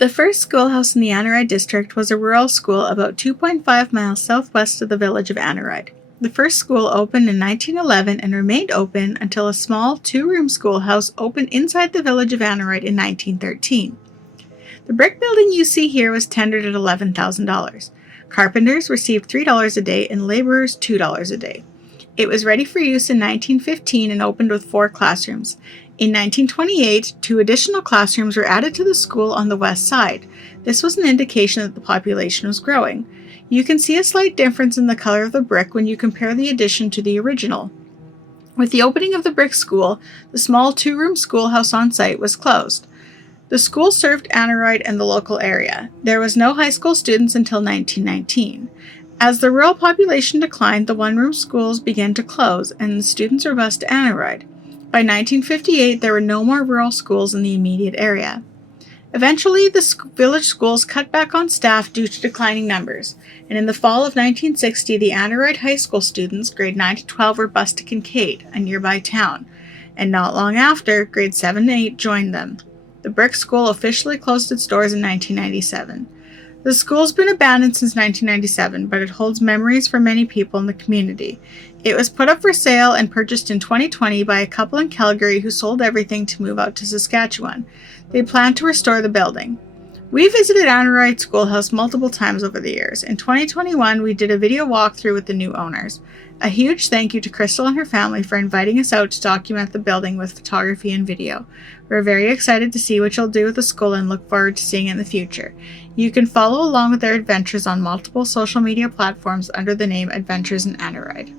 The first schoolhouse in the Aneroid district was a rural school about 2.5 miles southwest of the village of Aneroid. The first school opened in 1911 and remained open until a small two-room schoolhouse opened inside the village of Aneroid in 1913. The brick building you see here was tendered at $11,000. Carpenters received $3 a day and laborers $2 a day. It was ready for use in 1915 and opened with 4 classrooms. In 1928, 2 additional classrooms were added to the school on the west side. This was an indication that the population was growing. You can see a slight difference in the color of the brick when you compare the addition to the original. With the opening of the brick school, the small 2-room schoolhouse on site was closed. The school served Aneroid and the local area. There was no high school students until 1919. As the rural population declined, the 1-room schools began to close, and the students were bused to Aneroid. By 1958, there were no more rural schools in the immediate area. Eventually, the village schools cut back on staff due to declining numbers, and in the fall of 1960, the Aneroid High School students, grade 9 to 12, were bused to Kincaid, a nearby town, and not long after, grades 7 and 8 joined them. The brick school officially closed its doors in 1997. The school's been abandoned since 1997, but it holds memories for many people in the community. It was put up for sale and purchased in 2020 by a couple in Calgary who sold everything to move out to Saskatchewan. They plan to restore the building. We visited Aneroid Schoolhouse multiple times over the years. In 2021, we did a video walkthrough with the new owners. A huge thank you to Crystal and her family for inviting us out to document the building with photography and video. We're very excited to see what you'll do with the school and look forward to seeing it in the future. You can follow along with their adventures on multiple social media platforms under the name Adventures in Aneroid.